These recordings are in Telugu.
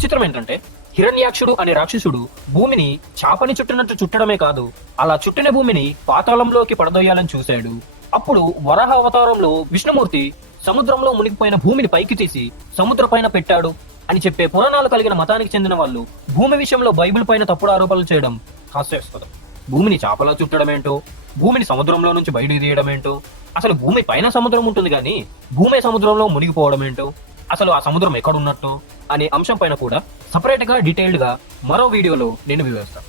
విచిత్రం ఏంటంటే హిరణ్యాక్షుడు అనే రాక్షసుడు భూమిని చాపని చుట్టినట్టు చుట్టడమే కాదు అలా చుట్టిన భూమిని పాతాళంలోకి పడదోయాలని చూశాడు. అప్పుడు వరాహ అవతారంలో విష్ణుమూర్తి సముద్రంలో మునిగిపోయిన భూమిని పైకి తీసి సముద్ర పైన పెట్టాడు అని చెప్పే పురాణాలు కలిగిన మతానికి చెందిన వాళ్ళు భూమి విషయంలో బైబిల్ పైన తప్పుడు ఆరోపణలు చేయడం హాస్యాస్పదం. భూమిని చాపలా చుట్టడం ఏంటో భూమిని సముద్రంలో నుంచి బయటకు తీయడం ఏంటో అసలు భూమి పైన సముద్రం ఉంటుంది కానీ భూమి సముద్రంలో మునిగిపోవడం ఏంటో అసలు ఆ సముద్రం ఎక్కడున్నట్టు అనే అంశం పైన కూడా సపరేట్గా డీటెయిల్డ్గా మరో వీడియోలో నేను వివరిస్తాను.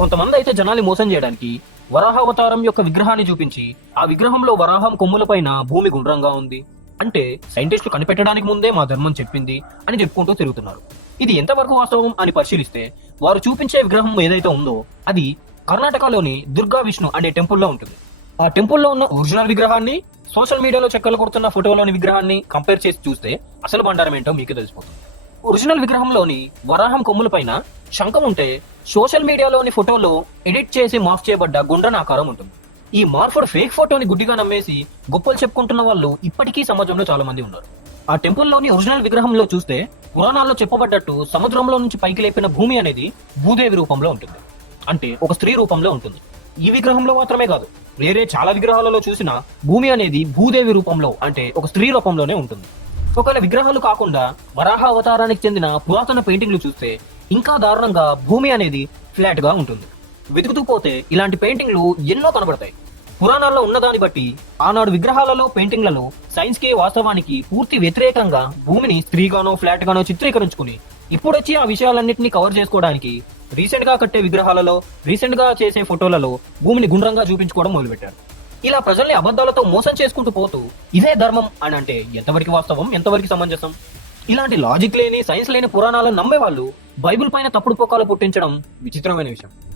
కొంతమంది అయితే జనాల్ని మోసం చేయడానికి వరాహావతారం యొక్క విగ్రహాన్ని చూపించి ఆ విగ్రహంలో వరాహం కొమ్ములపైన భూమి గుండ్రంగా ఉంది. అంటే సైంటిస్టులు కనిపెట్టడానికి ముందే మా ధర్మం చెప్పింది అని చెప్పుకుంటూ తిరుగుతున్నారు. ఇది ఎంతవరకు వాస్తవం అని పరిశీలిస్తే వారు చూపించే విగ్రహం ఏదైతే ఉందో అది కర్ణాటకలోని దుర్గా విష్ణు అనే టెంపుల్లో ఉంటుంది. ఆ టెంపుల్లో ఉన్న ఒరిజినల్ విగ్రహాన్ని సోషల్ మీడియాలో చెక్కలు కొడుతున్న ఫోటోలోని విగ్రహాన్ని కంపేర్ చేసి చూస్తే అసలు బండారం ఏంటో మీకు తెలిసిపోతుంది. ఒరిజినల్ విగ్రహంలోని వరాహం కొమ్ముల పైన శంఖం ఉంటే సోషల్ మీడియాలోని ఫోటోలో ఎడిట్ చేసి మాఫ్ చేయబడ్డ గుండ్రనాకారం ఉంటుంది. ఈ మార్ఫుడ్ ఫేక్ ఫోటోని గుడ్డిగా నమ్మేసి గొప్పలు చెప్పుకుంటున్న వాళ్ళు ఇప్పటికీ సమాజంలో చాలా మంది ఉన్నారు. ఆ టెంపుల్లోని ఒరిజినల్ విగ్రహంలో చూస్తే పురాణాల్లో చెప్పబడ్డట్టు సముద్రంలో నుంచి పైకి లేపిన భూమి అనేది భూదేవి రూపంలో ఉంటుంది. అంటే ఒక స్త్రీ రూపంలో ఉంటుంది. ఈ విగ్రహంలో మాత్రమే కాదు వేరే చాలా విగ్రహాలలో చూసిన భూమి అనేది భూదేవి రూపంలో అంటే ఒక స్త్రీ రూపంలోనే ఉంటుంది. ఒకవేళ విగ్రహాలు కాకుండా వరాహ అవతారానికి చెందిన పురాతన పెయింటింగ్లు చూస్తే ఇంకా దారుణంగా భూమి అనేది ఫ్లాట్గా ఉంటుంది. వెతుకుతూ పోతే ఇలాంటి పెయింటింగ్లు ఎన్నో కనబడతాయి. పురాణాల్లో ఉన్నదాన్ని బట్టి ఆనాడు విగ్రహాలలో పెయింటింగ్లలో సైన్స్ కే వాస్తవానికి పూర్తి వ్యతిరేకంగా భూమిని స్త్రీగానో ఫ్లాట్ గానో చిత్రీకరించుకుని ఇప్పుడొచ్చి ఆ విషయాలన్నింటినీ కవర్ చేసుకోవడానికి రీసెంట్గా కట్టే విగ్రహాలలో రీసెంట్గా చేసే ఫోటోలలో భూమిని గుండ్రంగా చూపించుకోవడం మొదలుపెట్టారు. ఇలా ప్రజల్ని అబద్ధాలతో మోసం చేసుకుంటూ పోతూ ఇదే ధర్మం అని అంటే ఎంతవరకు వాస్తవం ఎంతవరకు సమంజసం? ఇలాంటి లాజిక్ లేని సైన్స్ లేని పురాణాలను నమ్మే వాళ్ళు బైబిల్ పైన తప్పుడు పోకాలు పుట్టించడం విచిత్రమైన విషయం.